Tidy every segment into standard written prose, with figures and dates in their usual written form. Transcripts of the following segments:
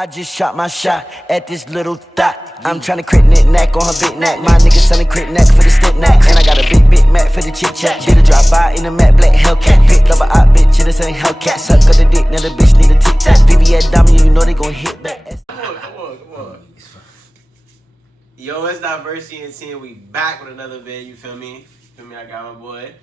I just shot my shot at this little thot. I'm tryna crit knick-knack on her big neck. My niggas selling crit neck for the stick neck. And I got a big Mac for the chit chat. Did a drop by in a matte black Hellcat. Picked up a op bitch, this ain't Hellcat. Suck up the dick, now the bitch need a tic tac. VVS diamond, you know they gon' hit back. Come on. Yo, it's Diversity and 10. We back with another vid, you feel me? I got my boy.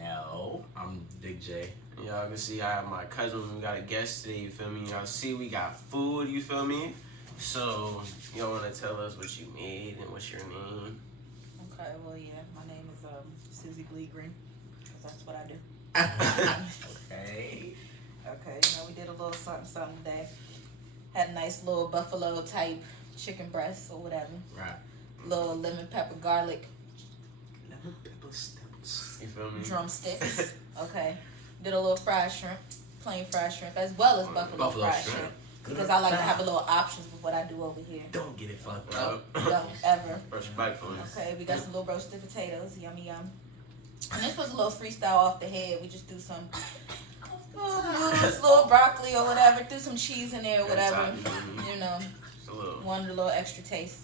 No, I'm Big J. Y'all can see I have my cousin. We got a guest today, you feel me? Y'all see we got food, you feel me? So, y'all want to tell us what you made and what's your name? Okay, well, yeah, my name is Susie Bleed Green, because that's what I do. Okay. Okay, you know, we did a little something today. Had a nice little buffalo type chicken breast or whatever. Right. Little lemon pepper garlic. Lemon pepper steps. You feel me? Drumsticks. Okay. Did a little fried shrimp, plain fried shrimp, as well as buffalo fried shrimp. Because I like to have a little options with what I do over here. Don't get it fucked up. Don't ever. Respectfully. Okay, we got some little roasted potatoes, yummy yum. And this was a little freestyle off the head. We just do some little noodles, little broccoli or whatever. Threw some cheese in there or whatever. You know, wanted a little extra taste.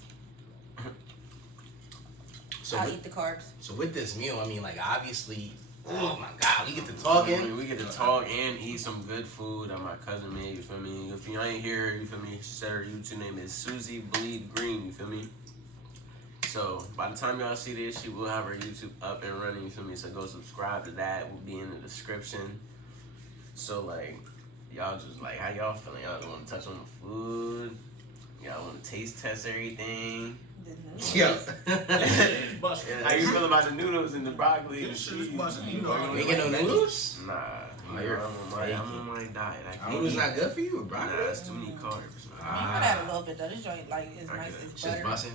So I'll eat the carbs. So with this meal, I mean, like, obviously, oh my God, we get to talking. We get to talk and eat some good food that my cousin made, you feel me? If you ain't here, you feel me? She said her YouTube name is Susie Bleed Green, you feel me? So by the time y'all see this, she will have her YouTube up and running, you feel me? So go subscribe to that. It will be in the description. So, like, y'all just, like, how y'all feeling? Y'all want to touch on the food? Y'all want to taste test everything? Yeah. How you feel about the noodles and the broccoli and the cheese? You ain't get no noodles? Nah. I'm on my diet. Noodles not good for you, or broccoli? Nah, it's too many carbs. I mean, I had a little bit though. This joint like is nice as butter. Just busting.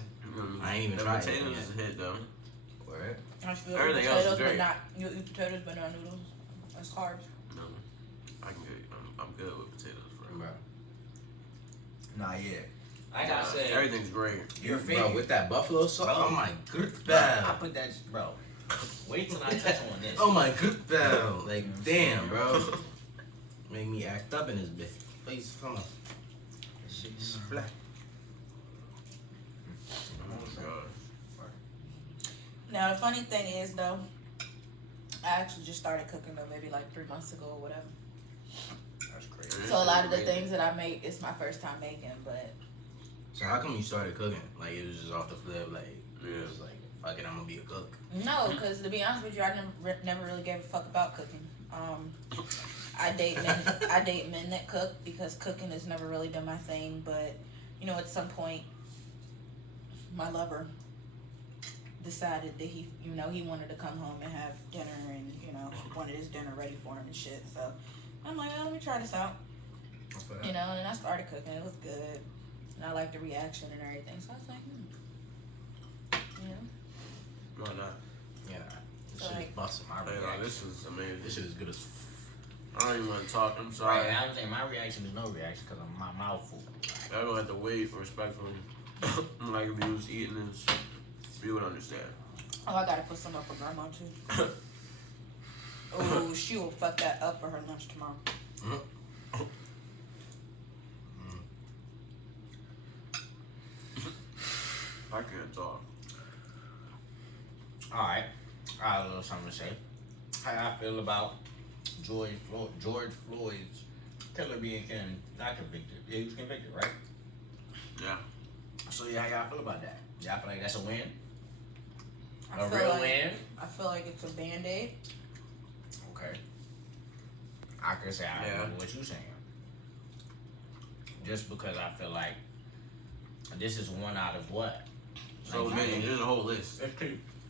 I ain't even tried it. Potatoes is a hit though. Word. I feel Everything potatoes, else is great. but not you eat potatoes, but not noodles. That's carbs. No, I'm good with potatoes, bro. Nah, yeah. Like I said, everything's great. Your favorite. Bro, with that buffalo sauce. Oh my god. I put that, bro. Wait till I touch on this. Oh my god. Like, damn, bro. Make me act up in this bitch. Please, come on. This shit is black. Now the funny thing is though, I actually just started cooking though, maybe like 3 months ago or whatever. That's crazy. So a lot of the things that I make, it's my first time making, but. So how come you started cooking? Like, it was just off the flip, like, it was like, fuck it, I'm gonna be a cook. No, because to be honest with you, I never really gave a fuck about cooking. I date men that cook because cooking has never really been my thing. But you know, at some point, my lover decided that he wanted to come home and have dinner, and wanted his dinner ready for him and shit. So I'm like, oh, let me try this out. You know, and I started cooking. It was good. And I liked the reaction and everything. So I was like, Why not? Yeah. This So shit like, is busting. My Hey, reaction. this is amazing. This shit is good as I don't even want to talk. I'm sorry. Right, I'm saying my reaction is no reaction because of my mouth full. I don't have to wait respectfully. Like if you was eating this, you would understand. oh, I gotta put some up for grandma too. Oh, she will fuck that up for her lunch tomorrow. I can't talk. Alright. I have a little something to say. How I feel about George Floyd's killer being not convicted. Yeah, he was convicted, right? Yeah. So yeah, how y'all feel about that? Y'all feel like that's a win? I A feel real like, win? I feel like it's a Band-Aid. Okay. I can say I know what you're saying. Just because I feel like this is one out of what? So Like, many. There's a whole list.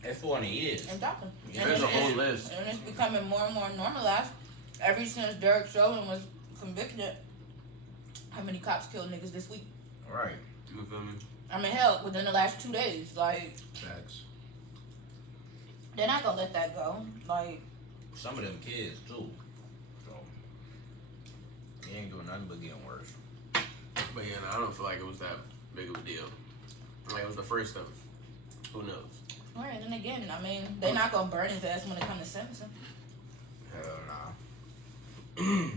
It's 40 years. Exactly. There's a whole list. And it's becoming more and more normalized. Ever since Derek Chauvin was convicted, how many cops killed niggas this week? Right. You feel me? I mean, hell, within the last 2 days. Like, Facts. they're not gonna let that go. Like, Some of them kids, too. So, they ain't doing nothing but getting worse. But yeah, no, I don't feel like it was that big of a deal. Like it was the first of. Who knows? all right, then again, I mean, they're not gonna burn his ass when it comes to sentencing. Hell nah.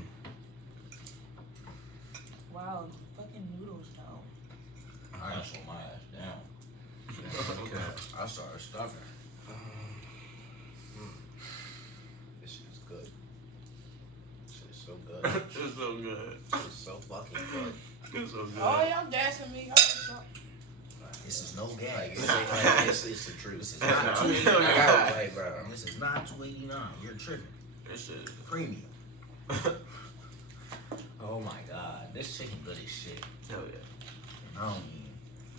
Wow, fucking noodles. I done slow my ass down. Okay. I started stuffing. This shit is good. This shit is so good. It's so good. It's so fucking good. It's so good. Oh, y'all gassing me. This is no gas. Like, It's the truth. This is not No, $2.89. no, I no. got it, bro. This is not $2.89. You're tripping. This shit. Premium. Oh my god, this chicken good as shit. Hell yeah. I don't mean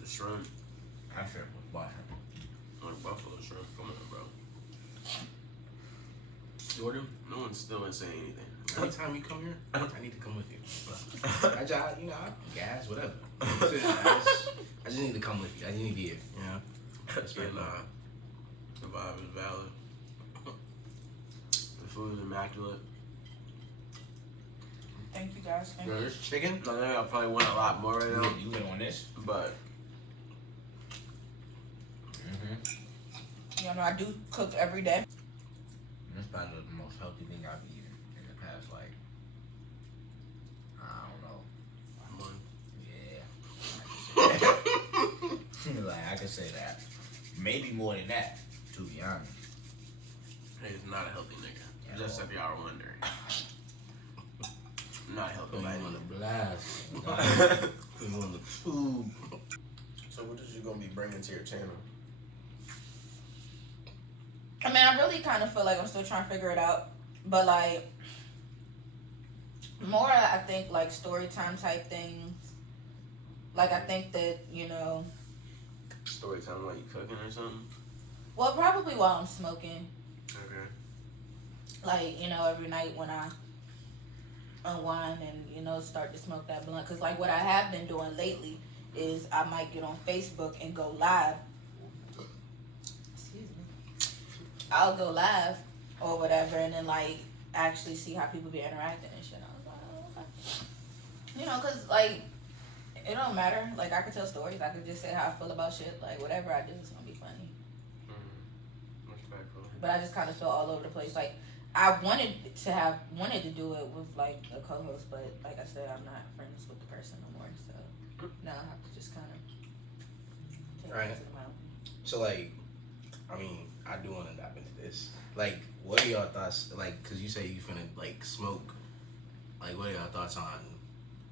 The shrimp. I shrimp was butter. Like buffalo shrimp. Come on, bro. Jordan, No one's still ain't saying anything. anytime you come here, I need to come with you. I just, gas, whatever. I just need to come with you. I just need to be here, you know? Yeah, nah. The vibe is valid. The food is immaculate. Thank you guys. Thank Bro, you. this chicken, I think I probably want a lot more right now, You went on this? but You know, I do cook every day. this is probably the most healthy thing I've eaten in the past, like, I don't know. Yeah. Like, I could say that. Maybe more than that, to be honest. he's not a healthy nigga. At Just all. if y'all are wondering. Not healthy Put by you any on means. the blast. Put you on the tube. So what is you gonna be bringing to your channel? I mean, I really kind of feel like I'm still trying to figure it out. But, like, more, I think, like, story time type things. Like, I think that, you know, Story time while you cooking or something? well, probably while I'm smoking. Okay. Like, you know, every night when I unwind and, you know, start to smoke that blunt. Because, like, what I have been doing lately is I might get on Facebook and go live. Excuse me. I'll go live or whatever and then, like, actually see how people be interacting and shit. I was like, oh, okay. You know, because, like, it don't matter. Like, I could tell stories. I could just say how I feel about shit. Like, whatever I do is going to be funny. Respectful. But I just kind of feel all over the place. Like, I wanted to do it with, like, a co-host, but like I said, I'm not friends with the person no more, so now I have to just kind of take Right. it to my own. So, like, I mean, I do want to dive into this. Like, what are y'all thoughts? Like, because you say you finna, like, smoke. Like, what are y'all thoughts on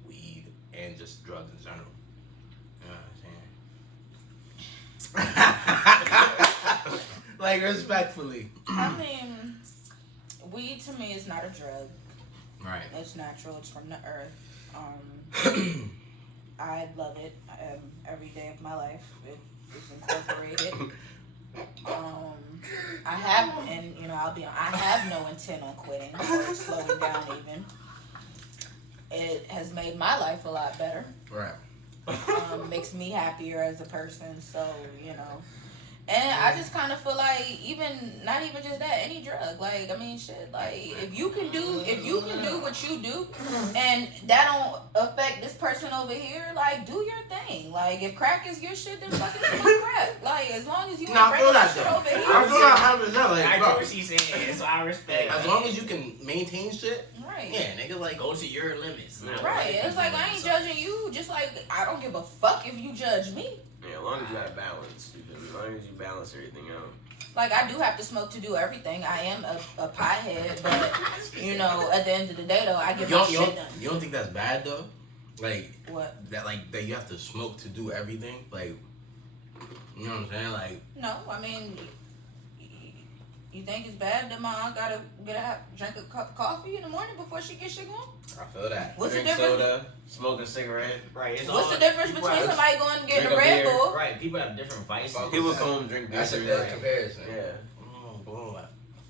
weed and just drugs in general? You know what I'm saying? Like, respectfully. I mean, weed to me is not a drug. Right. It's natural. It's from the earth. I love it every day of my life. It's incorporated. I have, and you know, I have no intent on quitting or slowing down even. It has made my life a lot better. Right. Makes me happier as a person, so, you know. And I just kind of feel like not even just that, any drug. Like, I mean, shit, like, if you can do what you do, and that don't affect this person over here, like, do your thing. Like, if crack is your shit, then fucking smoke crack. Like, as long as you ain't bringing that shit over here. I feel that 100%. Like, I bro, get what she's saying, so I respect. as long as you can maintain shit, Right. yeah, nigga, like, Go to your limits. not Right. other It's like, people's I ain't limits. judging you, just like, I don't give a fuck if you judge me. Yeah, as long as you got a balance. You feel me? As long as you balance everything out. Like, I do have to smoke to do everything. I am a piehead, but, you know, at the end of the day, though, I get my shit done. You don't think that's bad, though? Like, What? that you have to smoke to do everything? Like, you know what I'm saying? Like, No, I mean, you think it's bad that my aunt gotta drink a cup of coffee in the morning before she gets shit going? I feel that. What's the Drink difference? soda, smoke a cigarette. Right. It's What's all- the difference people between have- somebody going and getting Drink a a Red beer. Bull? Right. People have different vices. People come and drink beer. That's a every good night. comparison. Yeah. Boom.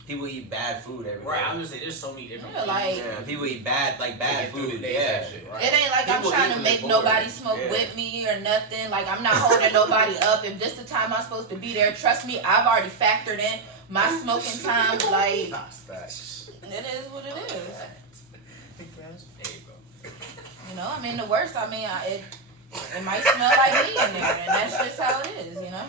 People eat bad food every day. Right. I was gonna say there's so many different. Yeah, like, Yeah, people eat bad Get through the food. day, Yeah. that shit. Right. it ain't like I'm People trying eat to when make they nobody bored. smoke Yeah. with me or nothing. Like, I'm not holding nobody up. If this the time I'm supposed to be there, trust me, I've already factored in my smoking time. Like, Facts. it is what it is. There you go. You know, I mean, the worst, I mean, it might smell like me in there, and that's just how it is, you know?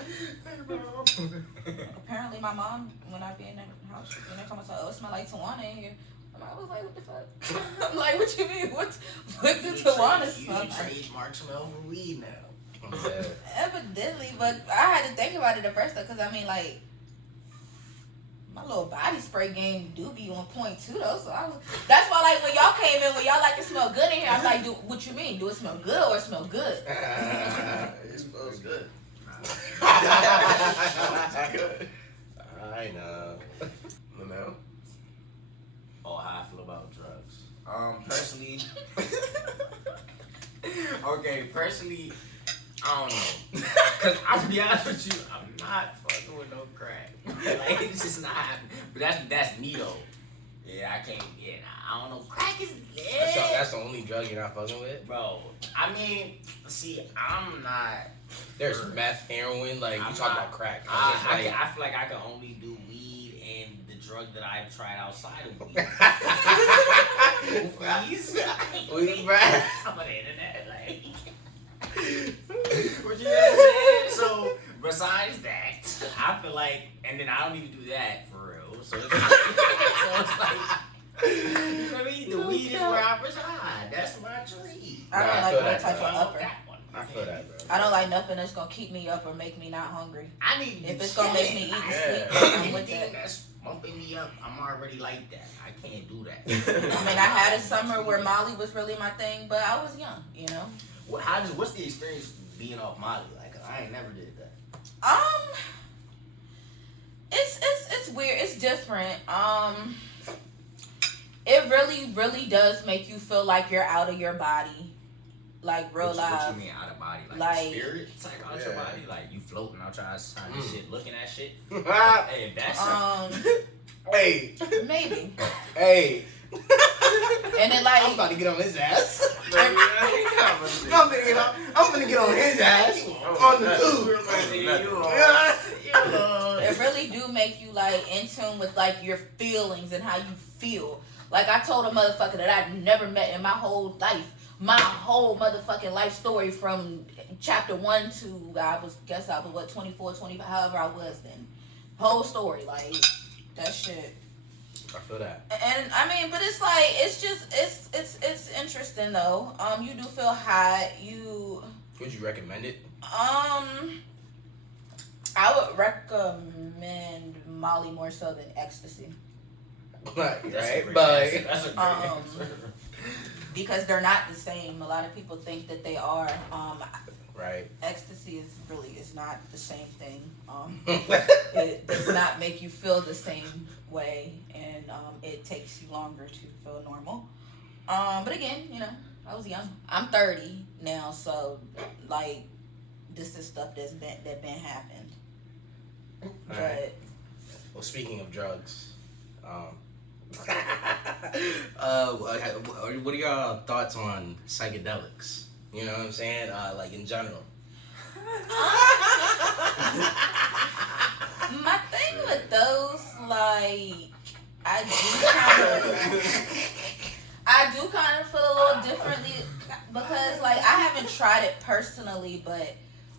Apparently, my mom, when I be in the house, when they come and say, oh, it smell like Tawana in here. I was like, what the fuck? I'm like, what you mean? What the Tawana smell You like? trademark smell for weed now. Yeah. Evidently, but I had to think about it at first, because I mean, like, my little body spray game do be on point too, though. So that's why, like, when y'all came in, when y'all like to smell good in here, I'm like, what you mean? Do it smell good or smell good? It smells good. Good. I know. Manel? Oh, how I feel about drugs. Personally, okay, personally, I don't know. Cause I'll be honest with you, I'm not fucking with no crack. Like, it's just not happening. But that's me though. Yeah, I can't. Yeah, I don't know. Crack is That's the only drug you're not fucking with, bro. I mean, see, I'm not. There's meth, heroin, like you I'm talking not- about crack. I feel like I can only do weed and the drug that I've tried outside of weed. Please. Weed, bruh. I'm on the internet, like. What you saying? So besides that, I feel like, and then I don't even do that for real. So it's like, you know what I mean? The weed is where I reside. That's my tree. I don't Nah, I like feel no that, type bro. of upper. That one. I feel that, bro. I don't like nothing that's gonna keep me up or make me not hungry. I need to If be it's gonna make me eat chilling. and Yeah. sleep, I'm with Anything that. that's bumping me up, I'm already like that. I can't do that. I mean, I had a summer where Molly was really my thing, but I was young, you know. What's the experience being off Molly? Like, I ain't never did that. It's weird. It's different. It really does make you feel like you're out of your body, like real What life. you mean out of body? Like Like- the spirit? It's like out your Yeah. body? Like you floating outside this shit, looking at shit? Ah, Hey, if that's hey, Maybe. hey. And then like I'm about to get on his ass. I'm I'm gonna get on his ass on the tube. it really do make you like in tune with like your feelings and how you feel. Like I told a motherfucker that I'd never met in my whole life. My whole motherfucking life story from chapter 1 to I was what 24, 25, however I was then. Whole story, like that shit. I feel that. And I mean, but it's like it's interesting though. You do feel hot. Would you recommend it? I would recommend Molly more so than ecstasy. Right, That's a right, great but answer. That's a great answer. Because they're not the same. A lot of people think that they are. right. Ecstasy is not the same thing. It does not make you feel the same way, and it takes you longer to feel normal. But again, you know, I was young. I'm 30 now, so like this is stuff that's been happened. But Alright. Well, speaking of drugs, what are y'all thoughts on psychedelics? You know what I'm saying? Like in general. my thing with those, like, I do kind of feel a little differently because, like, I haven't tried it personally, but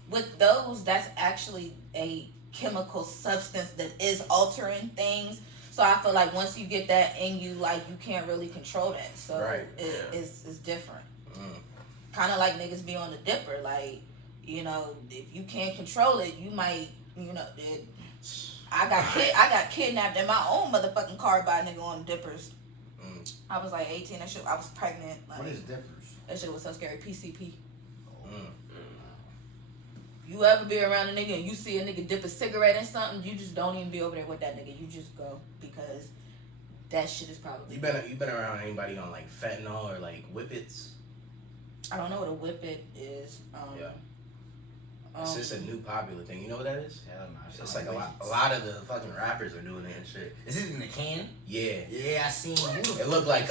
with those, that's actually a chemical substance that is altering things. So I feel like once you get that in you, like, you can't really control that. So Right. it's different. Kind of like niggas be on the dipper. Like, you know, if you can't control it, you might, you know, I got kidnapped in my own motherfucking car by a nigga on dippers. I was like 18. That shit, I was pregnant. Like, What is dippers? that shit was so scary. PCP. You ever be around a nigga and you see a nigga dip a cigarette in something, you just don't even be over there with that nigga. You just go because that shit is probably. You been around anybody on like fentanyl or like whippets? I don't know what a whippet is. Yeah. It's just a new popular thing. You know what that is? Hell no. It's like a lot of the fucking rappers are doing it and shit. Is it in a can? Yeah. Yeah, I seen. It looked like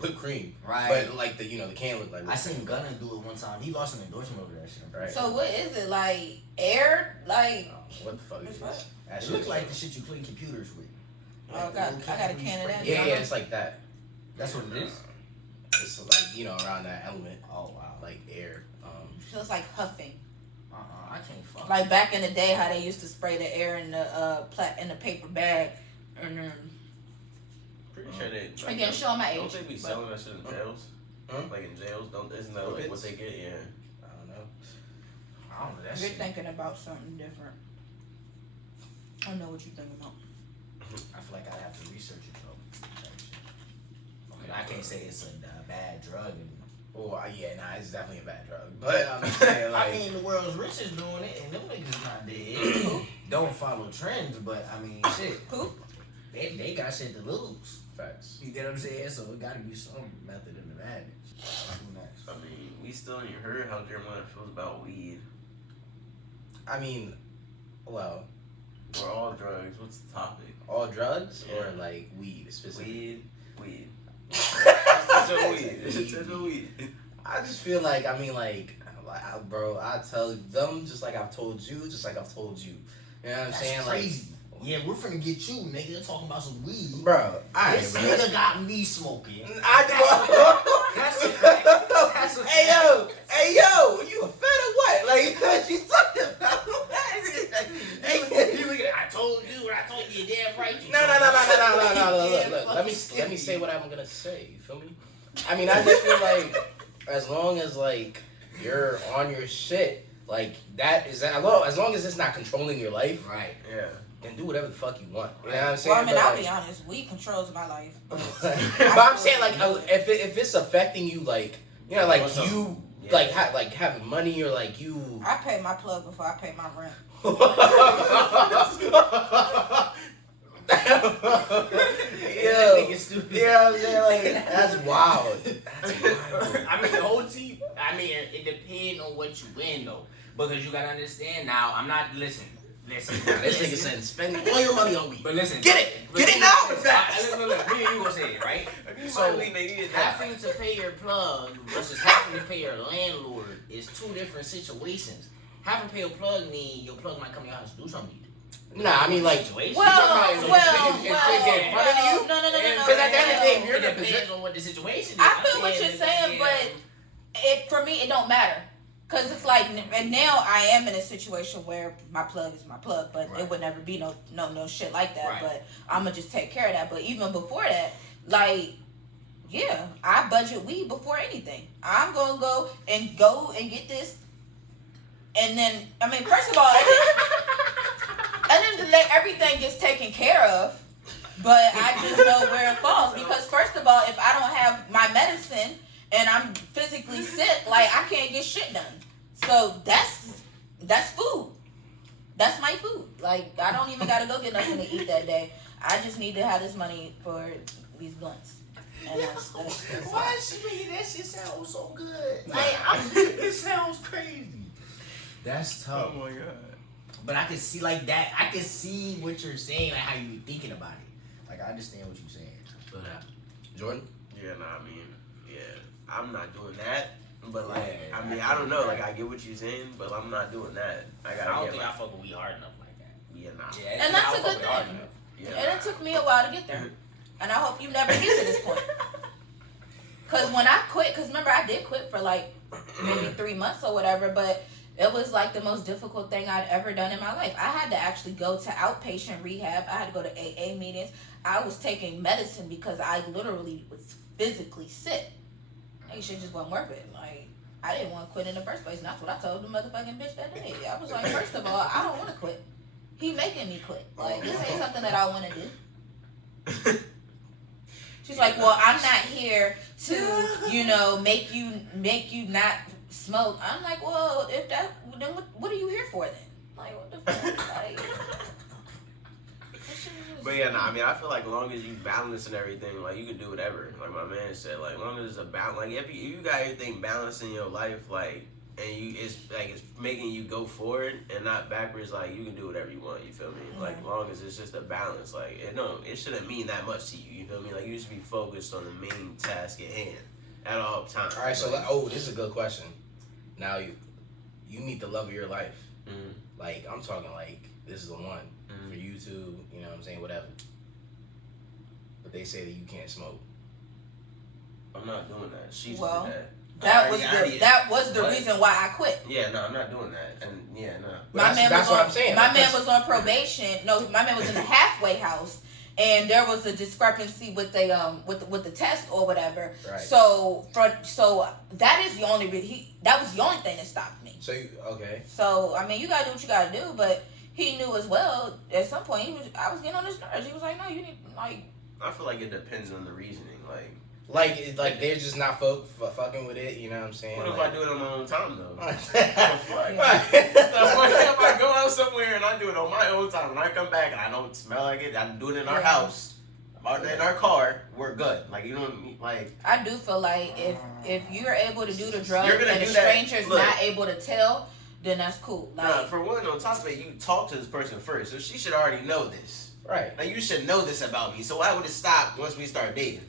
whipped cream. Right. But like the can look like whipped I seen cream. Gunna do it one time. He lost an endorsement over that shit. Right. So what is it, like air? Like What the fuck is What? this? That It shit looks is like the shit you clean computers with. Oh, Like the God, little I got a can can of you that. spray. Yeah, it's like that. That's what it is. It's like around that element. Oh wow. Like air. feels like huffing. I can't fuck. Like back in the day, how they used to spray the air in the paper bag. And Pretty sure they. again, show my Don't age. they be but- selling that shit in jails? Huh? Like in jails, isn't that like what Whippets? they get? Yeah. I don't know. I don't know that You're shit. thinking about something different. I know what you're thinking about. I feel like I have to research it though. Okay, I can't say it's a bad drug. Well, yeah, nah, it's definitely a bad drug. But I'm saying, like, I mean, the world's richest doing it, and them niggas not dead. Don't follow trends, but I mean, shit. Who? They got shit to lose. facts. You get what I'm saying? So it gotta be some method in the madness. Who next? I mean, we still ain't heard how Jeremiah feels about weed I mean, well, or all drugs. What's the topic? all drugs or Yeah. like weed specifically? Weed. It's a weed. It's a weed. I just feel like, I mean, bro, I tell them just like I've told you, just like I've told you. You know what I'm That's saying? crazy. Yeah, we're finna get you, nigga, talking about some weed. Like, bro, This nigga got me smoking. I That's a fact. That's a fact. Hey yo, you a fan or what? Like, what you talking about? You look at, I told you, I told you, damn right. You No. Look. Yeah, Let me say what I'm gonna say. You feel me? I mean, I just feel like as long as like you're on your shit, like that is that. As long as it's not controlling your life, Right. Yeah. then do whatever the fuck you want. You know what I'm saying? Well, I mean, But, I'll like- be honest. Weed controls my life. but I'm saying like if it's affecting you, like you know, like What's up? you Yeah. like having money or like you. I pay my plug before I pay my rent. Yo, Nigga stupid. yeah, like that's wild. That's wild. I mean, the whole team. I mean, it depends on what you win though, because you gotta understand. Now, I'm not listen. This nigga said spend all your money on weed. But listen, Get it now, in fact. Look, me and you gonna say it, right? So having to pay your plug versus having to pay your landlord is two different situations. Having to pay your plug mean your plug might come to your house and do something. Nah, I mean like. Situation. talking about if shit get in front of you? No. Because at the end of the day, if you're It in a depends position. on what the situation is. I feel what you're saying, but for me, it don't matter. Cause it's like, and now I am in a situation where my plug is my plug, but Right. it would never be no shit like that. Right. But I'm gonna just take care of that. But even before that, like, yeah, I budget weed before anything. I'm gonna go and get this, and then I mean, first of all, at the end of the day, everything gets taken care of. But I just know where it falls because first of all, if I don't have my medicine and I'm physically sick, like I can't get shit done. So that's food. That's my food. Like I don't even gotta go get nothing to eat that day. I just need to have this money for these blunts. And that's Why is she making that shit sound so good? Like, it sounds crazy. That's tough. my god. But I can see like that. I can see what you're saying, like how you thinking about it. Like I understand what you're saying. But, Jordan? Yeah, I mean, yeah, I'm not doing that. But like, Yeah, I mean, I I don't know. think Like, I get what you're saying, but I'm not doing that. I I gotta don't get think like, I fuck with weed hard enough like that. yeah, nah. Yeah, And that's I a don't good fuck with hard thing. enough. Yeah, And it took me a while to get there. And I hope you never get to this point. Cause when I quit, cause remember I did quit for like maybe 3 months or whatever, but it was like the most difficult thing I'd ever done in my life. I had to actually go to outpatient rehab. I had to go to AA meetings. I was taking medicine because I literally was physically sick. That shit just wasn't worth it. Like, I didn't want to quit in the first place. And that's what I told the motherfucking bitch that day. I was like, first of all, I don't want to quit. He making me quit. Like, this ain't something that I want to do. She's like, well, I'm not here to, make you not smoke. I'm like, well, if that, then what are you here for then? Like, what the fuck? Like, But yeah, nah, I mean, I feel like long as you balance and everything, like you can do whatever. Like my man said, like long as it's a balance, like if you got everything balanced in your life, like and it's making you go forward and not backwards, like you can do whatever you want. You feel me? Like long as it's just a balance, like it shouldn't mean that much to you. You feel me? Like you should be focused on the main task at hand at all times. All right, so this is a good question. Now you meet the love of your life. Mhm. Like I'm talking like this is the one for you two. You know what I'm saying? Whatever. But they say that you can't smoke. I'm not doing that. She just Well, did that. that was the What? reason why I quit. Yeah, no, I'm not doing that. And yeah, no. That's what I'm saying. My Because- man was on probation. No, my man was in the halfway house, and there was a discrepancy with the with the test or whatever. Right. So that is the only that was the only thing that stopped me. So okay. So I mean, you gotta do what you gotta do, but he knew as well. At some point, I was getting on his nerves. He was like, "No, you need like." I feel like it depends on the reasoning. Like they're just not fucking with it. You know what I'm saying? What if I do it on my own time though? What If I go out somewhere and I do it on my own time, and I come back and I don't smell like it, I do it in our house, in our car, we're good. Like you know, like I do feel like if you're able to do the drug You're gonna and a do that. stranger's Look. not able to tell, then that's cool. Like nah, for one, on top of it, you talk to this person first, so she should already know this. Right. Now you should know this about me. So why would it stop once we start dating?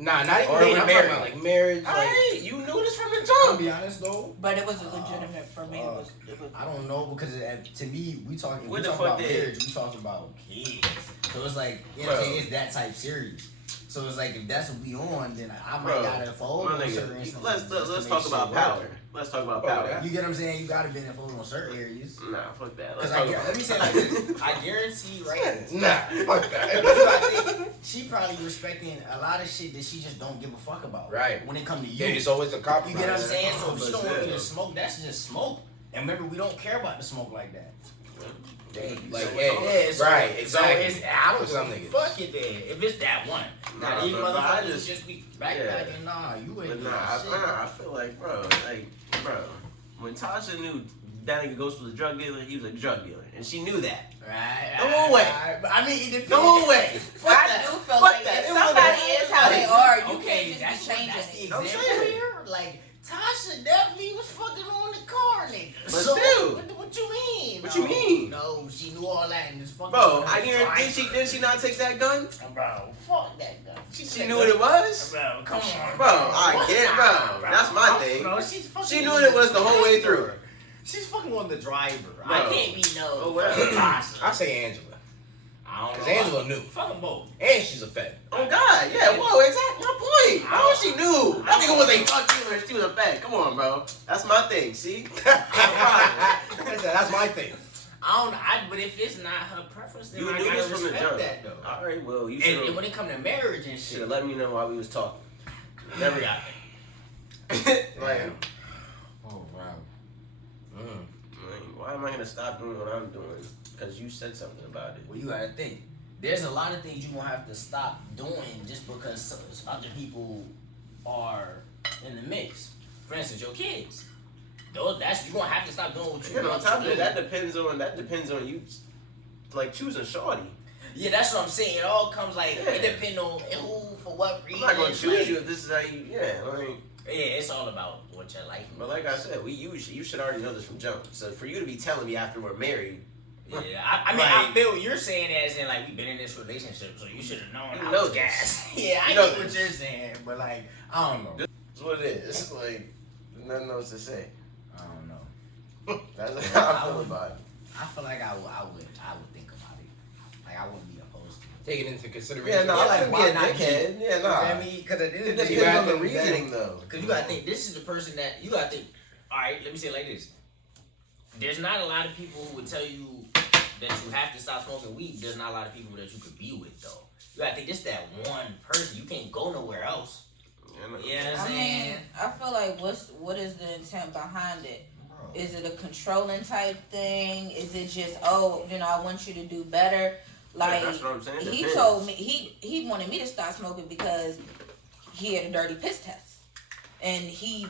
Nah, not even Or dating. we're I'm talking married. about like marriage. Like, Hey, you knew this from the I'll jump. be honest though. but it was legitimate for me. It was I don't know because to me, we talking What the about fuck did? marriage, we talking about kids. So it's like, you know what I'm saying, it's that type series. So it's like if that's what we on, then I might Bro, gotta fold my on nigga, certain instances. let's just to talk make about shit power. work. Let's talk about Oh, power. yeah. You get what I'm saying? You gotta benefit on certain areas. Nah, fuck that. Because Let's talk about let me say it like this. I guarantee, right? nah, fuck that. I think she probably respecting a lot of shit that she just don't give a fuck about. Right. When it come to you. Yeah, it's always a You compromise. get what I'm saying? So if But she don't want me still. to smoke, that's just smoke. And remember, we don't care about the smoke like that. Like, So, hey, yeah, so, right, So exactly. it's, I don't For some give a niggas. fuck it then. If it's that one. Now Nah, these but I motherfuckers just be backpacking. Nah, you But ain't nah, doing shit. I feel like, bro, when Tasha knew that nigga Ghost was a drug dealer, he was a drug dealer, and she knew that. Right. No way. Right. But I mean, it depends. No way. Fuck I that. do feel Fuck like that. if It was somebody a- is how they are, you Okay, can't that's just be changing that's the it. I'm example saying. here. Like Tasha definitely was fucking on the car, nigga. But so still. what you mean? What No, you mean? No, she knew all that and just fucking. Bro, on I the guarantee driver. did she not take that gun? Bro, fuck that gun. She knew what it was? Bro, come on. Bro, I get it, bro. That's my thing. Bro, she's fucking She knew on what it was the whole way driver. through. She's fucking on the driver. Bro. I can't be no. Oh, well. fucking Tasha. I say Angela. I don't know. Because Angela knew. Fuck them both. And she's a fed. Oh God, yeah, whoa, exactly my point. How she knew? That nigga was a drug dealer and she was a fat. Come on, bro. That's my thing, see? That's my thing. I don't know. But if it's not her preference, then You I knew gotta this from the respect jump. that though. Alright, well, you And, should and when it come to marriage and should shit, have let me know while we was talking. never got Like, Oh wow. why am I gonna stop doing what I'm doing? Because you said something about it. Well, you gotta think. There's a lot of things you gonna have to stop doing just because other people are in the mix. For instance, your kids. That's you gonna have to stop doing what you And on want top to of do. it, that depends on you, like choosing shorty. Yeah, that's what I'm saying. It all comes like Yeah. it depends on who for what I'm reason. not gonna like, choose you if this is how you. Yeah, like. Yeah, it's all about what you're liking. But like I said, you should already know this from jump. So for you to be telling me after we're married, Yeah, I mean, I feel what you're saying as in like we've been in this relationship, so you should have known. You I know was this. gas. Yeah, I You know know what this. you're saying, but like I don't know. that's what it is. Like nothing else to say. I don't know. That's how I feel about it. I feel like I would think about it. Like I wouldn't be opposed to it. Take it into consideration. Yeah, no, Yeah, I like, like why be a not dickhead. Yeah, You nah. feel me? Because at the end It of the day, depends on the you gotta think reasoning though. because you gotta think this is the person that you gotta think. All right, let me say it like this. There's not a lot of people who would tell you that you have to stop smoking weed. There's not a lot of people that you could be with though. You gotta think this that one person. You can't go nowhere else. Yeah, no. You know what I'm I saying? mean, I feel like what is the intent behind it? Bro. Is it a controlling type thing? Is it just I want you to do better? Like that's what I'm saying. he Depends. told me he wanted me to stop smoking because he had a dirty piss test and he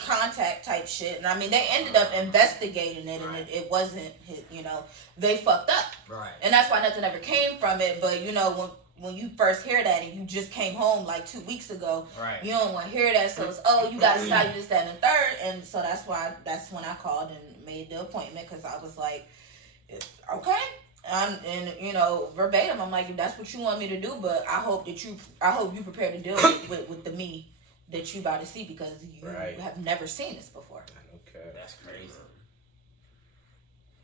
contact type shit. And I mean they ended up investigating it and it wasn't his, they fucked up. Right. And that's why nothing ever came from it. But when you first hear that and you just came home like 2 weeks ago, Right. you don't want to hear that. So it's you gotta stop, you this, that, and the third. And so that's when I called and made the appointment because I was like, okay. And verbatim, I'm like, if that's what you want me to do, but I hope you prepare to deal with the me that you about to see because you Right. have never seen this before. Okay. That's crazy.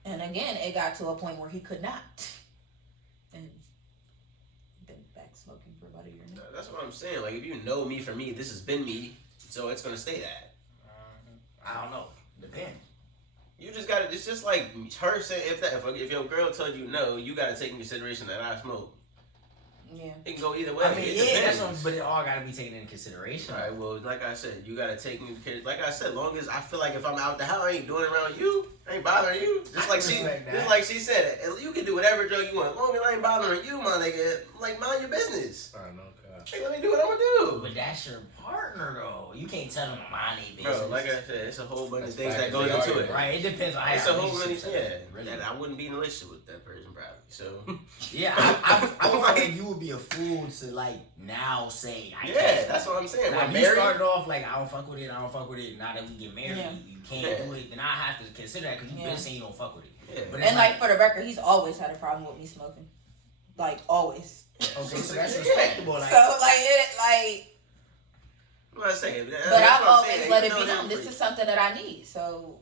And again, it got to a point where he could not. And been back smoking for about a year now. That's what I'm saying. Like if you know me for me, this has been me, so it's gonna stay that. I don't know. Depends. You just gotta. It's just like her saying if your girl told you no, you gotta take in consideration that I smoke. Yeah. It can go either way. I mean, It yeah, that's depends. what, but it all gotta be taken into consideration. All right, well, like I said, you gotta take into consideration. Like I said, long as I feel like if I'm out the house, I ain't doing it around you. I ain't bothering you. Just like she said, you can do whatever drug you want. As long as I ain't bothering you, my nigga, like mind your business. I know, God. Hey, let me do what I'm gonna do. But that's your partner, though. You can't tell them to mind their business. Bro, like I said, it's a whole bunch That's of things fact, that goes they into are, it. Right, it depends on how It's a whole bunch, really. that I wouldn't be in a relationship with that person probably. So Yeah, I feel like you would be a fool to like now say I yeah, can't. that's what I'm saying. Now, We're if you married. started off like I don't fuck with it, I don't fuck with it. Now that we get married, Yeah. you can't do it. Then I have to consider that because you've been saying you don't fuck with it. Yeah. But it's And like for the record, he's always had a problem with me smoking. Like always. okay, so that's respectable. Like, So like I'm not saying, but I've always let it be known this is something that I need. So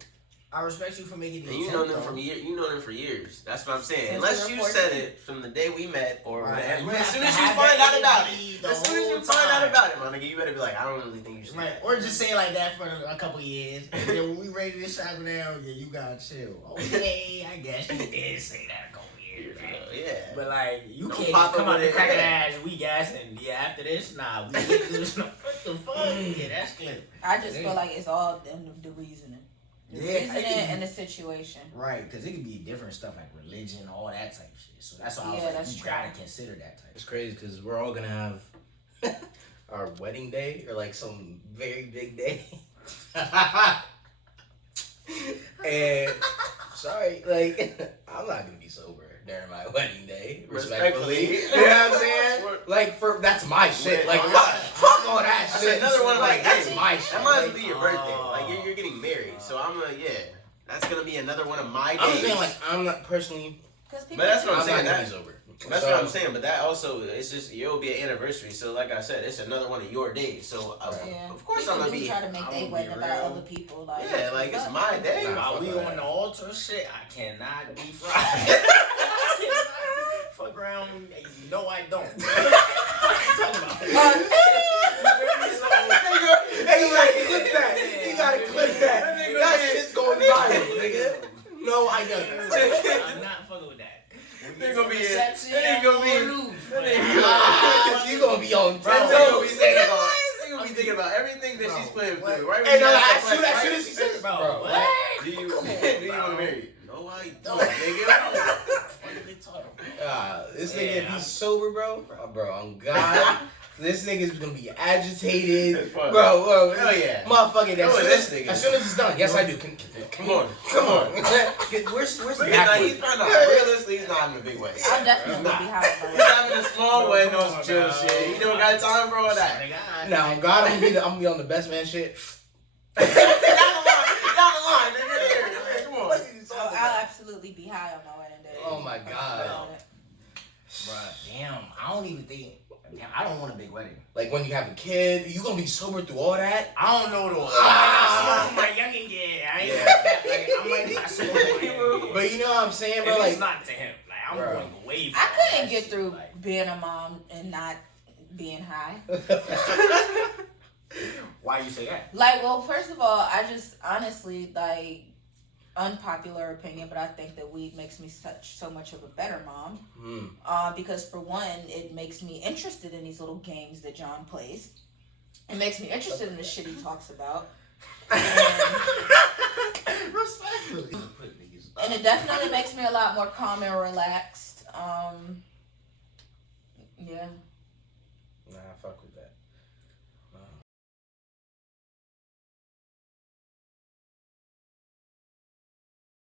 I respect you for making the and you attempt, know them though. from years. You know them for years. That's what I'm saying. Since Unless we you were said 14. it from the day we met, or Right. as You soon have as to you have find that out about energy it, the as soon as you whole find out time. about it, my nigga, you better be like, I don't really think you should. Right, or just say like that for a couple years. And then when we ready to shop down, yeah, you gotta chill. Okay, I guess you did say that a couple years, right? Yeah. But like, you Don't can't pop just come up out with the it, crack of yeah. ass, we gas, and yeah, after this, nah, we can't do this. What the fuck? Yeah, that's clear. I just feel like it's all in the reasoning. The Yeah, reasoning I can- and the situation. Right, because it could be different stuff like religion, all that type of shit. So that's why I was Yeah, like, that's you true. gotta consider that type It's of crazy because we're all gonna have our wedding day or like some very big day. And sorry, like I'm not gonna be sober during my wedding day. Respectfully. You know what I'm saying? Like that's my shit. Like fuck all that That's shit. another one of like my that's my shit. That might as well Like, be your birthday. Like you're getting married, so I'm gonna that's gonna be another one of my days. I'm saying like I'm not personally. Because people But that's what I'm I'm saying. not gonna That, be sober. that's So, what I'm saying. But that also, it's just it'll be an anniversary. So like I said, it's another one of your days. So yeah. of course people I'm gonna do be. try to make I'm their gonna wedding be about real. other people. Like Yeah, like it's fuck. my day. Nah, While fuck we all on that. the altar shit, I cannot be fried. Fuck around, you know I don't. Talking about Hey, you gotta clip that. You gotta clip that. That shit's going viral, nigga. No, I don't. I'm not fucking with that. They're gonna be in. Reception, They're gonna be in. You gonna be on Bro, 10 they're gonna toes. be thinking about. They're gonna be thinking about everything that she's putting What? through. Right? Hey, no, when you as ask soon that as question, she says, Bro, bro, what? do you Come on, do you bro. want to marry? No, I don't, nigga. This nigga, if Yeah, he's sober, bro, on God, this nigga's gonna be agitated, That's fine. bro. Hell yeah. Motherfucking. Go with this nigga. As soon as it's done, yes, I do. Come on. Where's the He's backward? probably not. Realistically, he's not having a big way. I'll definitely He's be not. high. He's having a small way, no Come on, chill dog. shit. He don't got time for all that. Now, on God, I'm gonna be on the best man shit. Down the line, nigga. Here, come on. I'll absolutely be high on my wedding day. Oh my God. Bruh, damn, I don't even think. Damn, I don't want a big wedding. Like when you have a kid, you gonna be sober through all that? I don't know though. Ah. My youngin', yeah, I ain't Yeah. like, I might not smoke my youngin'. But you know what I'm saying, bro? If Like, it's not to him. Like, I'm Bro. going away from I all couldn't that get shit, through like- being a mom and not being high. Why you say that? Like, well, first of all, I just honestly like unpopular opinion, but I think that weed makes me so much of a better mom. Because for one, it makes me interested in these little games that John plays. It makes me interested in the shit he talks about. respectfully. And it definitely makes me a lot more calm and relaxed. Yeah.